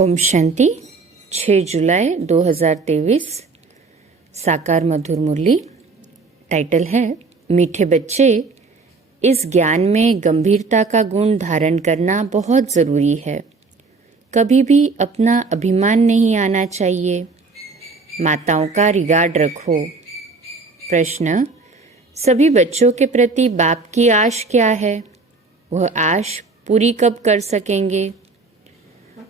ओम शांति 6 जुलाई 2023 साकार मधुर मुरली। टाइटल है मीठे बच्चे, इस ज्ञान में गंभीरता का गुण धारण करना बहुत जरूरी है। कभी भी अपना अभिमान नहीं आना चाहिए। माताओं का रिगार्ड रखो। प्रश्न, सभी बच्चों के प्रति बाप की आश क्या है? वह आश पूरी कब कर सकेंगे?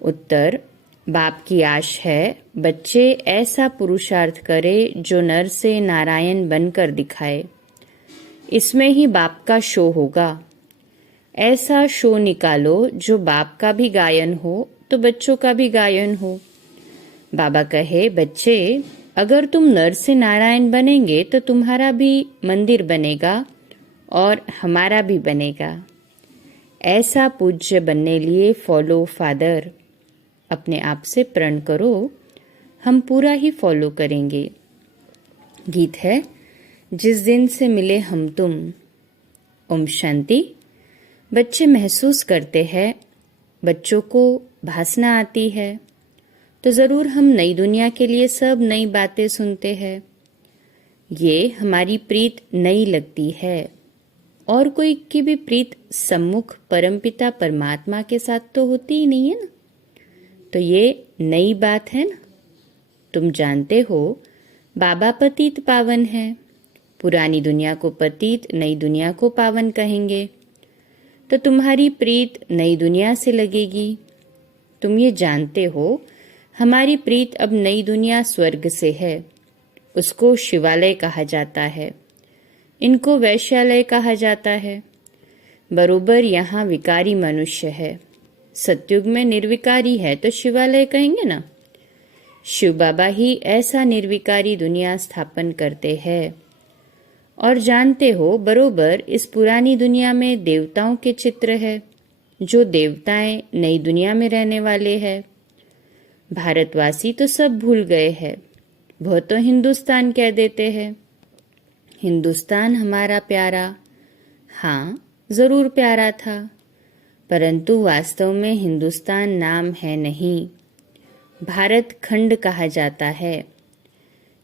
उत्तर, बाप की आश है बच्चे ऐसा पुरुषार्थ करे जो नर से नारायण बनकर दिखाए। इसमें ही बाप का शो होगा। ऐसा शो निकालो जो बाप का भी गायन हो तो बच्चों का भी गायन हो। बाबा कहे, बच्चे अगर तुम नर से नारायण बनेंगे तो तुम्हारा भी मंदिर बनेगा और हमारा भी बनेगा। ऐसा पूज्य बनने लिए फॉलो फादर। अपने आप से प्रण करो, हम पूरा ही फॉलो करेंगे। गीत है जिस दिन से मिले हम तुम। ओम शांति। बच्चे महसूस करते हैं, बच्चों को भासना आती है तो जरूर हम नई दुनिया के लिए सब नई बातें सुनते हैं। ये हमारी प्रीत नई लगती है और कोई की भी प्रीत सम्मुख परमपिता परमात्मा के साथ तो होती ही नहीं है ना। तो ये नई बात है ना। तुम जानते हो बाबा पतित पावन है। पुरानी दुनिया को पतित, नई दुनिया को पावन कहेंगे। तो तुम्हारी प्रीत नई दुनिया से लगेगी। तुम ये जानते हो हमारी प्रीत अब नई दुनिया स्वर्ग से है। उसको शिवालय कहा जाता है, इनको वैश्यालय कहा जाता है। बरोबर यहाँ विकारी मनुष्य है। सतयुग में निर्विकारी है तो शिवालय कहेंगे ना। शिव बाबा ही ऐसा निर्विकारी दुनिया स्थापन करते हैं। और जानते हो बरोबर इस पुरानी दुनिया में देवताओं के चित्र है, जो देवताएं नई दुनिया में रहने वाले हैं। भारतवासी तो सब भूल गए हैं, वह तो हिंदुस्तान कह देते हैं। हिंदुस्तान हमारा प्यारा, हाँ जरूर प्यारा था, परंतु वास्तव में हिंदुस्तान नाम है नहीं, भारत खंड कहा जाता है।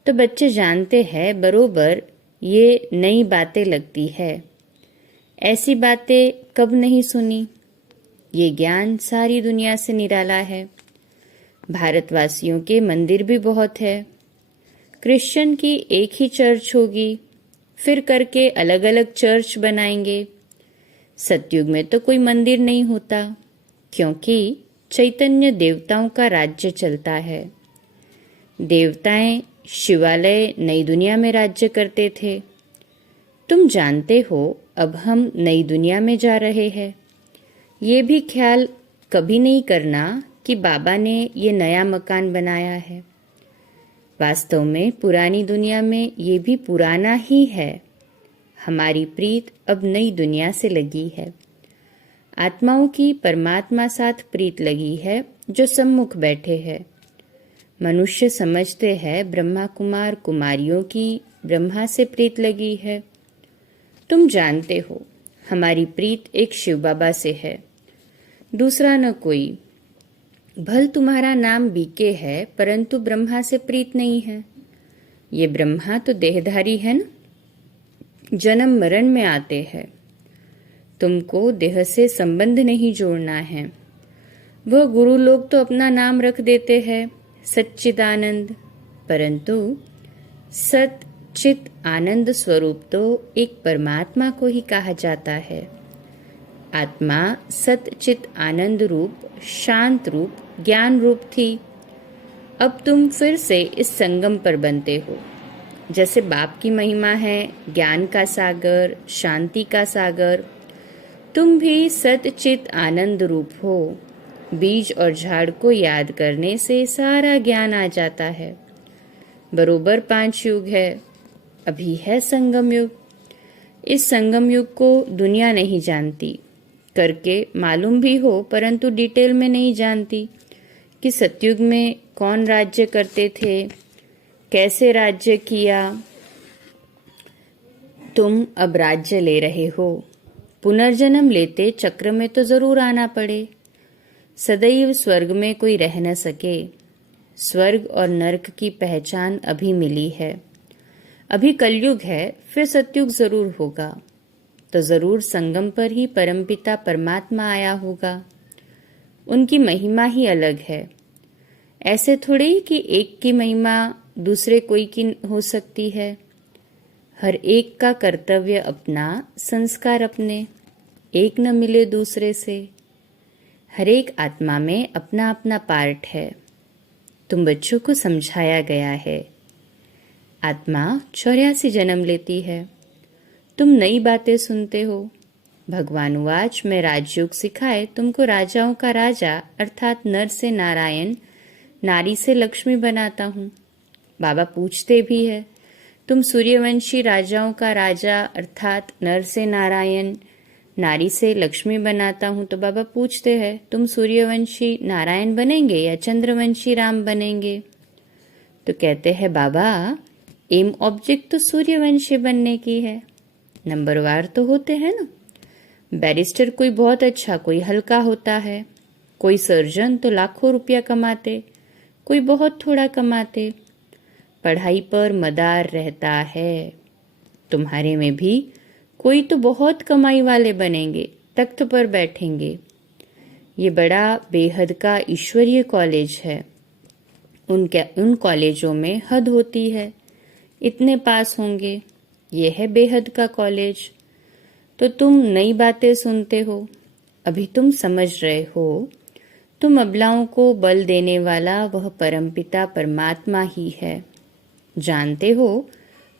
तो बच्चे जानते हैं बरोबर ये नई बातें लगती है। ऐसी बातें कब नहीं सुनी। ये ज्ञान सारी दुनिया से निराला है। भारतवासियों के मंदिर भी बहुत है। क्रिश्चियन की एक ही चर्च होगी, फिर करके अलग अलग चर्च बनाएंगे। सतयुग में तो कोई मंदिर नहीं होता, क्योंकि चैतन्य देवताओं का राज्य चलता है। देवताएं शिवालय नई दुनिया में राज्य करते थे। तुम जानते हो अब हम नई दुनिया में जा रहे हैं। ये भी ख्याल कभी नहीं करना कि बाबा ने ये नया मकान बनाया है। वास्तव में पुरानी दुनिया में ये भी पुराना ही है। हमारी प्रीत अब नई दुनिया से लगी है। आत्माओं की परमात्मा साथ प्रीत लगी है जो सम्मुख बैठे हैं। मनुष्य समझते हैं ब्रह्मा कुमार कुमारियों की ब्रह्मा से प्रीत लगी है। तुम जानते हो हमारी प्रीत एक शिव बाबा से है, दूसरा न कोई। भल तुम्हारा नाम बीके है, परंतु ब्रह्मा से प्रीत नहीं है। ये ब्रह्मा तो देहधारी है ना, जन्म मरण में आते हैं। तुमको देह से संबंध नहीं जोड़ना है। वह गुरु लोग तो अपना नाम रख देते हैं सच्चिदानंद, परंतु सत चित आनंद स्वरूप तो एक परमात्मा को ही कहा जाता है। आत्मा सत चित आनंद रूप, शांत रूप, ज्ञान रूप थी। अब तुम फिर से इस संगम पर बनते हो। जैसे बाप की महिमा है ज्ञान का सागर, शांति का सागर, तुम भी सतचित आनंद रूप हो। बीज और झाड़ को याद करने से सारा ज्ञान आ जाता है। बरोबर 5 युग है। अभी है संगम युग। इस संगम युग को दुनिया नहीं जानती, करके मालूम भी हो परंतु डिटेल में नहीं जानती कि सतयुग में कौन राज्य करते थे, कैसे राज्य किया। तुम अब राज्य ले रहे हो। पुनर्जन्म लेते चक्र में तो जरूर आना पड़े। सदैव स्वर्ग में कोई रह न सके। स्वर्ग और नरक की पहचान अभी मिली है। अभी कलयुग है, फिर सतयुग जरूर होगा, तो जरूर संगम पर ही परमपिता परमात्मा आया होगा। उनकी महिमा ही अलग है। ऐसे थोड़े ही कि एक की महिमा दूसरे कोई की हो सकती है। हर एक का कर्तव्य अपना, संस्कार अपने, एक न मिले दूसरे से। हर एक आत्मा में अपना अपना पार्ट है। तुम बच्चों को समझाया गया है। आत्मा 84 जन्म लेती है। तुम नई बातें सुनते हो। भगवान वाच मैं राजयोग सिखाए तुमको राजाओं का राजा अर्थात नर से नारायण, नारी से लक्ष्मी बनाता हूँ। बाबा पूछते भी है, तुम सूर्यवंशी राजाओं का राजा अर्थात नर से नारायण, नारी से लक्ष्मी बनाता हूँ। तो बाबा पूछते हैं, तुम सूर्यवंशी नारायण बनेंगे या चंद्रवंशी राम बनेंगे? तो कहते हैं, बाबा एम ऑब्जेक्ट तो सूर्यवंशी बनने की है। नंबरवार तो होते हैं ना। बैरिस्टर कोई बहुत अच्छा, कोई हल्का होता है। कोई सर्जन तो लाखों रुपया कमाते, कोई बहुत थोड़ा कमाते। पढ़ाई पर मदार रहता है। तुम्हारे में भी कोई तो बहुत कमाई वाले बनेंगे, तख्त पर बैठेंगे। ये बड़ा बेहद का ईश्वरीय कॉलेज है। उन कॉलेजों में हद होती है, इतने पास होंगे। ये है बेहद का कॉलेज। तो तुम नई बातें सुनते हो। अभी तुम समझ रहे हो। तुम अबलाओं को बल देने वाला वह परमपिता परमात्मा ही है। जानते हो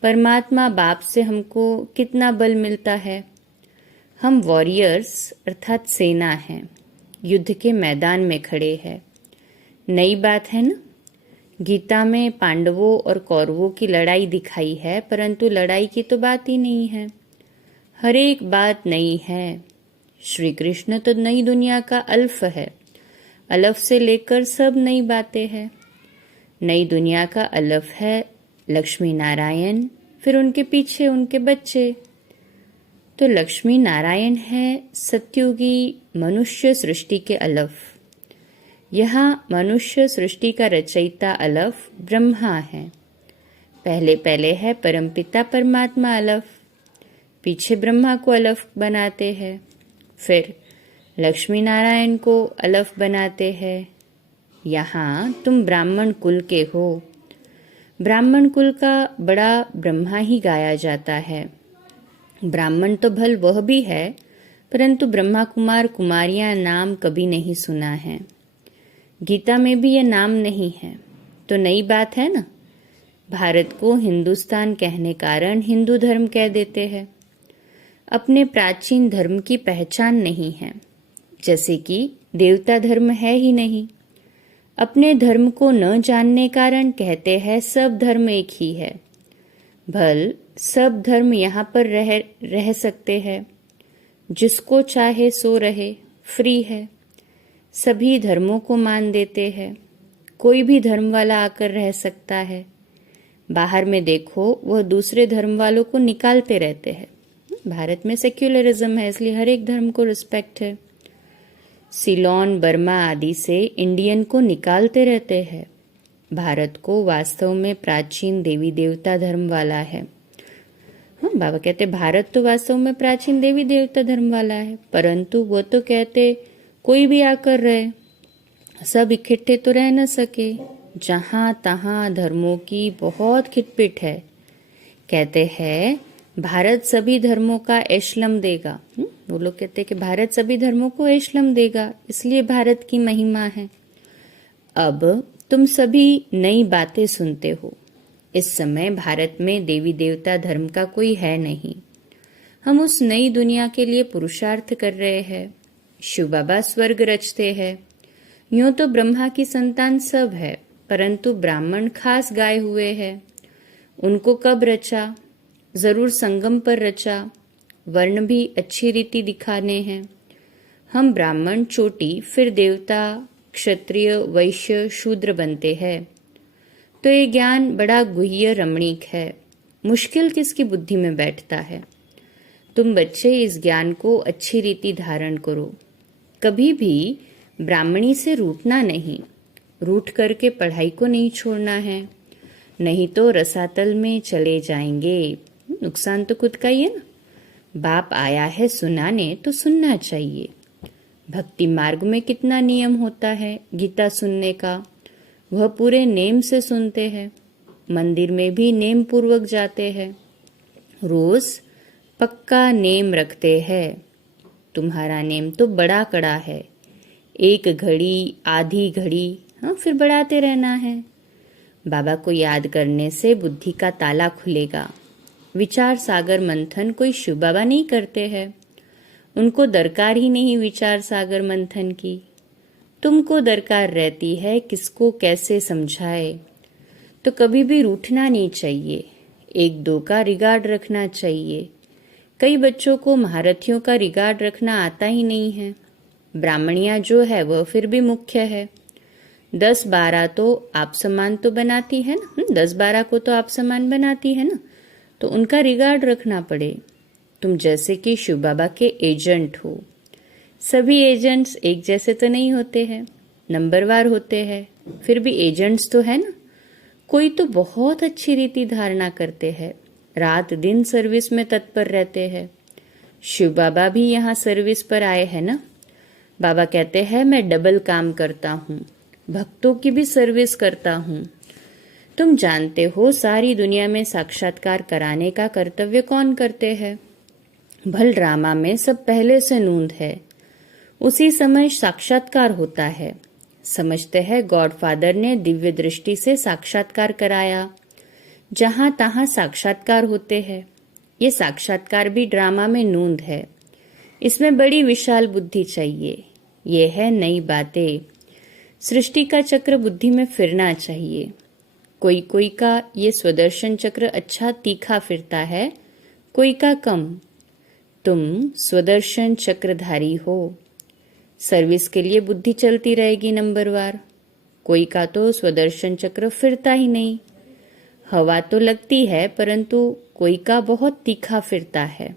परमात्मा बाप से हमको कितना बल मिलता है। हम वॉरियर्स अर्थात सेना हैं, युद्ध के मैदान में खड़े हैं। नई बात है ना। गीता में पांडवों और कौरवों की लड़ाई दिखाई है, परंतु लड़ाई की तो बात ही नहीं है। हर एक बात नई है। श्री कृष्ण तो नई दुनिया का अल्फ है। अलफ से लेकर सब नई बातें हैं। नई दुनिया का अलफ है लक्ष्मी नारायण, फिर उनके पीछे उनके बच्चे। तो लक्ष्मी नारायण है सत्युगी मनुष्य सृष्टि के अलफ। यहाँ मनुष्य सृष्टि का रचयिता अलफ ब्रह्मा है। पहले पहले है परमपिता परमात्मा अलफ, पीछे ब्रह्मा को अलफ बनाते हैं, फिर लक्ष्मी नारायण को अलफ बनाते हैं। यहाँ तुम ब्राह्मण कुल के हो। ब्राह्मण कुल का बड़ा ब्रह्मा ही गाया जाता है। ब्राह्मण तो भल वह भी है, परंतु ब्रह्मा कुमार कुमारियां नाम कभी नहीं सुना है। गीता में भी यह नाम नहीं है। तो नई बात है ना। भारत को हिंदुस्तान कहने कारण हिंदू धर्म कह देते हैं। अपने प्राचीन धर्म की पहचान नहीं है, जैसे कि देवता धर्म है ही नहीं। अपने धर्म को न जानने कारण कहते हैं सब धर्म एक ही है। भल सब धर्म यहाँ पर रह सकते हैं। जिसको चाहे सो रहे, फ्री है। सभी धर्मों को मान देते हैं। कोई भी धर्म वाला आकर रह सकता है। बाहर में देखो, वह दूसरे धर्म वालों को निकालते रहते हैं। भारत में सेक्युलरिज्म है, इसलिए हर एक धर्म को रिस्पेक्ट है। सिलोन, बर्मा आदि से इंडियन को निकालते रहते हैं। भारत को वास्तव में प्राचीन देवी देवता धर्म वाला है। हाँ, बाबा कहते भारत तो वास्तव में प्राचीन देवी देवता धर्म वाला है, परंतु वो तो कहते कोई भी आकर रहे, सब इकट्ठे तो रह न सके। जहां तहां धर्मों की बहुत खिटपिट है। कहते हैं भारत सभी धर्मों का एशलम देगा। वो लोग कहते हैं कि भारत सभी धर्मों को एशलम देगा, इसलिए भारत की महिमा है। अब तुम सभी नई बातें सुनते हो। इस समय भारत में देवी देवता धर्म का कोई है नहीं। हम उस नई दुनिया के लिए पुरुषार्थ कर रहे हैं। शिव बाबा स्वर्ग रचते हैं। यूं तो ब्रह्मा की संतान सब है, परंतु ब्राह्मण खास गाए हुए हैं। उनको कब रचा? जरूर संगम पर रचा। वर्ण भी अच्छी रीति दिखाने हैं। हम ब्राह्मण चोटी, फिर देवता, क्षत्रिय, वैश्य, शूद्र बनते हैं। तो ये ज्ञान बड़ा गुह्य रमणीक है। मुश्किल किसकी बुद्धि में बैठता है। तुम बच्चे इस ज्ञान को अच्छी रीति धारण करो। कभी भी ब्राह्मणी से रूठना नहीं, रूठ करके पढ़ाई को नहीं छोड़ना है, नहीं तो रसातल में चले जाएंगे। नुकसान तो खुद का ही है ना। बाप आया है सुनाने तो सुनना चाहिए। भक्ति मार्ग में कितना नियम होता है गीता सुनने का, वह पूरे नेम से सुनते हैं। मंदिर में भी नेम पूर्वक जाते हैं, रोज पक्का नेम रखते हैं। तुम्हारा नेम तो बड़ा कड़ा है, एक घड़ी आधी घड़ी, हाँ फिर बढ़ाते रहना है। बाबा को याद करने से बुद्धि का ताला खुलेगा। विचार सागर मंथन कोई शिव बाबा नहीं करते हैं, उनको दरकार ही नहीं विचार सागर मंथन की। तुमको दरकार रहती है किसको कैसे समझाए। तो कभी भी रूठना नहीं चाहिए, एक दो का रिगार्ड रखना चाहिए। कई बच्चों को महारथियों का रिगार्ड रखना आता ही नहीं है। ब्राह्मणियां जो है वह फिर भी मुख्य है। 10-12 तो आप समान तो बनाती है ना, 10-12 को तो आप समान बनाती है ना, तो उनका रिगार्ड रखना पड़े। तुम जैसे कि शिव बाबा के एजेंट हो। सभी एजेंट्स एक जैसे तो नहीं होते हैं, नंबरवार होते हैं, फिर भी एजेंट्स तो है ना। कोई तो बहुत अच्छी रीति धारणा करते हैं, रात दिन सर्विस में तत्पर रहते हैं। शिव बाबा भी यहाँ सर्विस पर आए हैं ना। बाबा कहते हैं मैं डबल काम करता हूँ, भक्तों की भी सर्विस करता हूँ। तुम जानते हो सारी दुनिया में साक्षात्कार कराने का कर्तव्य कौन करते हैं? भल ड्रामा में सब पहले से नूंद है, उसी समय साक्षात्कार होता है। समझते हैं गॉडफादर ने दिव्य दृष्टि से साक्षात्कार कराया। जहां तहां साक्षात्कार होते हैं। ये साक्षात्कार भी ड्रामा में नूंद है, इसमें बड़ी विशाल बुद्धि चाहिए। ये है नई बातें। सृष्टि का चक्र बुद्धि में फिरना चाहिए। कोई कोई का ये स्वदर्शन चक्र अच्छा तीखा फिरता है, कोई का कम। तुम स्वदर्शन चक्रधारी हो। सर्विस के लिए बुद्धि चलती रहेगी नंबरवार। कोई का तो स्वदर्शन चक्र फिरता ही नहीं। हवा तो लगती है परंतु कोई का बहुत तीखा फिरता है,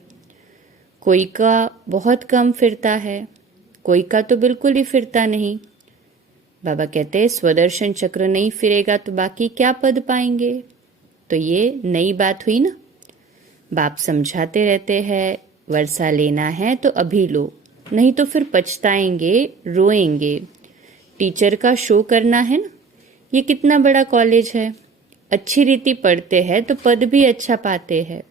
कोई का बहुत कम फिरता है, कोई का तो बिल्कुल ही फिरता नहीं। बाबा कहते हैं स्वदर्शन चक्र नहीं फिरेगा तो बाकी क्या पद पाएंगे। तो ये नई बात हुई ना। बाप समझाते रहते हैं वर्षा लेना है तो अभी लो, नहीं तो फिर पछताएंगे रोएंगे। टीचर का शो करना है ना। ये कितना बड़ा कॉलेज है, अच्छी रीति पढ़ते हैं तो पद भी अच्छा पाते हैं।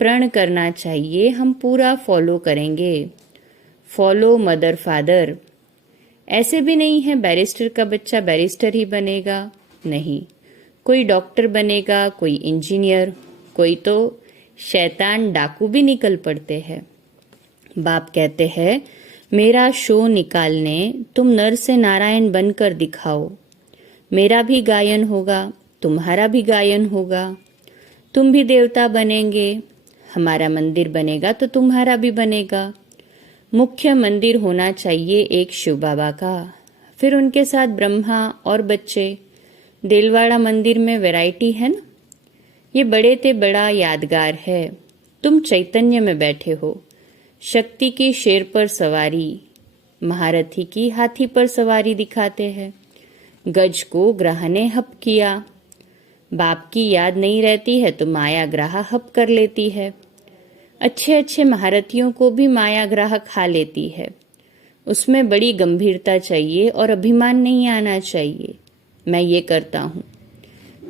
प्रण करना चाहिए हम पूरा फॉलो करेंगे। Follow mother father. ऐसे भी नहीं है बैरिस्टर का बच्चा बैरिस्टर ही बनेगा, नहीं। कोई डॉक्टर बनेगा, कोई इंजीनियर, कोई तो शैतान डाकू भी निकल पड़ते हैं। बाप कहते हैं मेरा शो निकालने तुम नर से नारायण बनकर दिखाओ। मेरा भी गायन होगा, तुम्हारा भी गायन होगा। तुम भी देवता बनेंगे, हमारा मंदिर बनेगा तो तुम्हारा भी बनेगा। मुख्य मंदिर होना चाहिए एक शिव बाबा का, फिर उनके साथ ब्रह्मा और बच्चे। देलवाड़ा मंदिर में वैरायटी है ना। ये बड़े ते बड़ा यादगार है। तुम चैतन्य में बैठे हो। शक्ति की शेर पर सवारी, महारथी की हाथी पर सवारी दिखाते हैं। गज को ग्रह ने हप किया। बाप की याद नहीं रहती है तो माया ग्राह हप कर लेती है। अच्छे अच्छे महारथियों को भी माया ग्राह खा लेती है। उसमें बड़ी गंभीरता चाहिए और अभिमान नहीं आना चाहिए। मैं ये करता हूँ।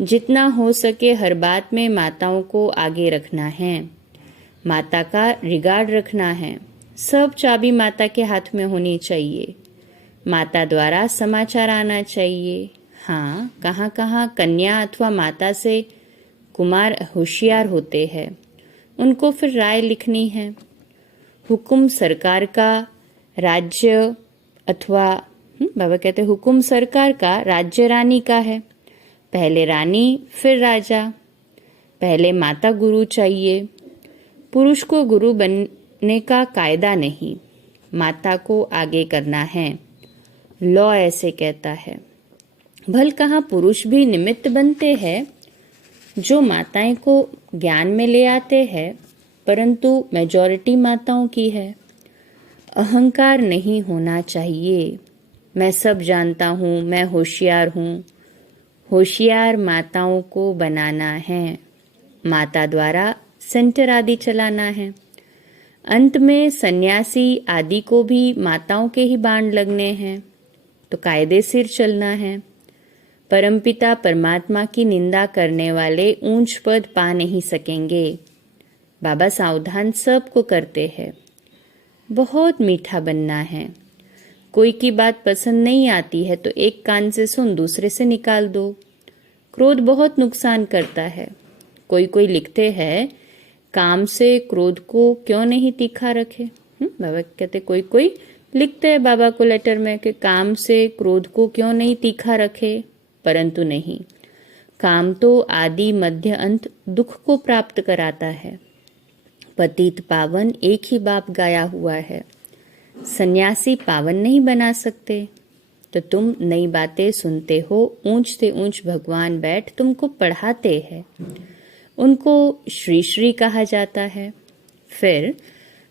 जितना हो सके हर बात में माताओं को आगे रखना है, माता का रिगार्ड रखना है। सब चाबी माता के हाथ में होनी चाहिए। माता द्वारा समाचार आना चाहिए। हाँ, कहाँ कहाँ कन्या अथवा माता से कुमार होशियार होते हैं, उनको फिर राय लिखनी है। हुकुम सरकार का, राज्य अथवा बाबा कहते हुकुम सरकार का, राज्य रानी का है। पहले रानी फिर राजा। पहले माता गुरु चाहिए। पुरुष को गुरु बनने का कायदा नहीं, माता को आगे करना है। लॉ ऐसे कहता है। भल कहाँ पुरुष भी निमित्त बनते हैं जो माताएं को ज्ञान में ले आते हैं, परंतु मेजॉरिटी माताओं की है। अहंकार नहीं होना चाहिए। मैं सब जानता हूँ, मैं होशियार हूँ। होशियार माताओं को बनाना है, माता द्वारा सेंटर आदि चलाना है। अंत में सन्यासी आदि को भी माताओं के ही बाण लगने हैं, तो कायदे सिर चलना है। परमपिता परमात्मा की निंदा करने वाले ऊंच पद पा नहीं सकेंगे। बाबा सावधान सबको करते हैं। बहुत मीठा बनना है। कोई की बात पसंद नहीं आती है तो एक कान से सुन दूसरे से निकाल दो। क्रोध बहुत नुकसान करता है। कोई कोई लिखते हैं काम से क्रोध को क्यों नहीं तीखा रखे। बाबा कहते कोई कोई लिखते हैं बाबा को लेटर में कि काम से क्रोध को क्यों नहीं तीखा रखे, परंतु नहीं, काम तो आदि मध्य अंत दुख को प्राप्त कराता है। पतित पावन एक ही बाप गाया हुआ है। सन्यासी पावन नहीं बना सकते, तो तुम नई बातें सुनते हो। ऊंच से ऊंच भगवान बैठ तुमको पढ़ाते हैं, उनको श्री श्री कहा जाता है। फिर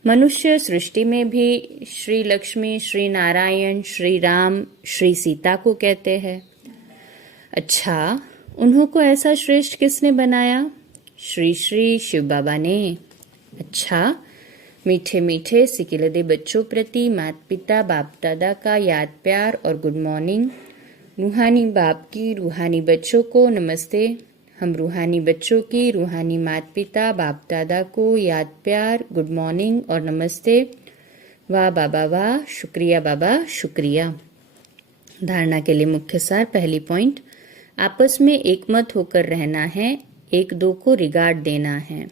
मनुष्य सृष्टि में भी श्री लक्ष्मी, श्री नारायण, श्री राम, श्री सीता को कहते हैं। अच्छा, उन्हों को ऐसा श्रेष्ठ किसने बनाया? श्री श्री शिव बाबा ने। अच्छा, मीठे मीठे सिकिलदे बच्चों प्रति माता पिता बाप दादा का याद प्यार और गुड मॉर्निंग। रूहानी बाप की रूहानी बच्चों को नमस्ते। हम रूहानी बच्चों की रूहानी माता पिता बाप दादा को याद प्यार, गुड मॉर्निंग और नमस्ते। वाह बाबा वाह, शुक्रिया बाबा शुक्रिया। धारणा के लिए मुख्य सार। पहली पॉइंट, आपस में एकमत होकर रहना है, एक दो को रिगार्ड देना है,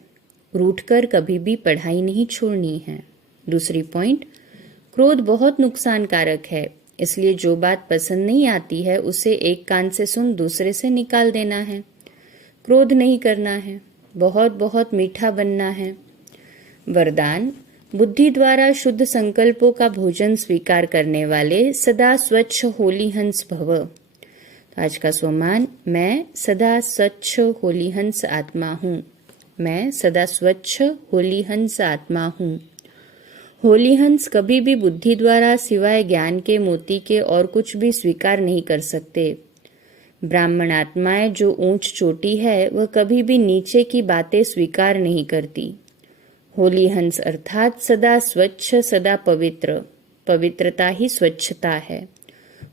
रूठकर कभी भी पढ़ाई नहीं छोड़नी है। दूसरी पॉइंट, क्रोध बहुत नुकसानकारक है, इसलिए जो बात पसंद नहीं आती है उसे एक कान से सुन दूसरे से निकाल देना है। क्रोध नहीं करना है, बहुत बहुत मीठा बनना है। वरदान, बुद्धि द्वारा शुद्ध संकल्पों का भोजन स्वीकार करने वाले सदा स्वच्छ होली हंस भव। तो आज का स्वमान, मैं सदा स्वच्छ होली हंस आत्मा हूँ। मैं सदा स्वच्छ होली हंस आत्मा हूँ। होली हंस कभी भी बुद्धि द्वारा सिवाय ज्ञान के मोती के और कुछ भी स्वीकार नहीं कर सकते। ब्राह्मण आत्माएं जो ऊंच चोटी है वह कभी भी नीचे की बातें स्वीकार नहीं करती। होली हंस अर्थात सदा स्वच्छ, सदा पवित्र। पवित्रता ही स्वच्छता है।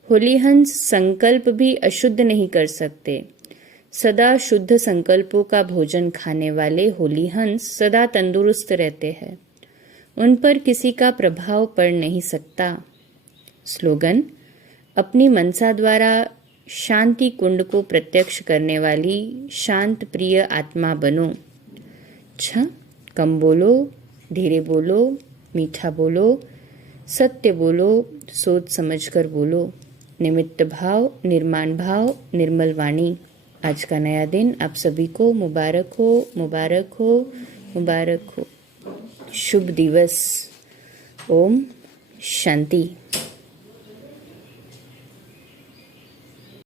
होली हंस संकल्प भी अशुद्ध नहीं कर सकते। सदा शुद्ध संकल्पों का भोजन खाने वाले होली हंस सदा तंदुरुस्त रहते हैं। उन पर किसी का प्रभाव पड़ नहीं सकता। स्लोगन, अपनी मनसा द्वारा शांति कुंड को प्रत्यक्ष करने वाली शांत प्रिय आत्मा बनो। अच्छा, कम बोलो, धीरे बोलो, मीठा बोलो, सत्य बोलो, सोच समझकर बोलो। निमित्त भाव, निर्माण भाव, निर्मल वाणी। आज का नया दिन आप सभी को मुबारक हो, मुबारक हो, मुबारक हो। शुभ दिवस। ओम शांति।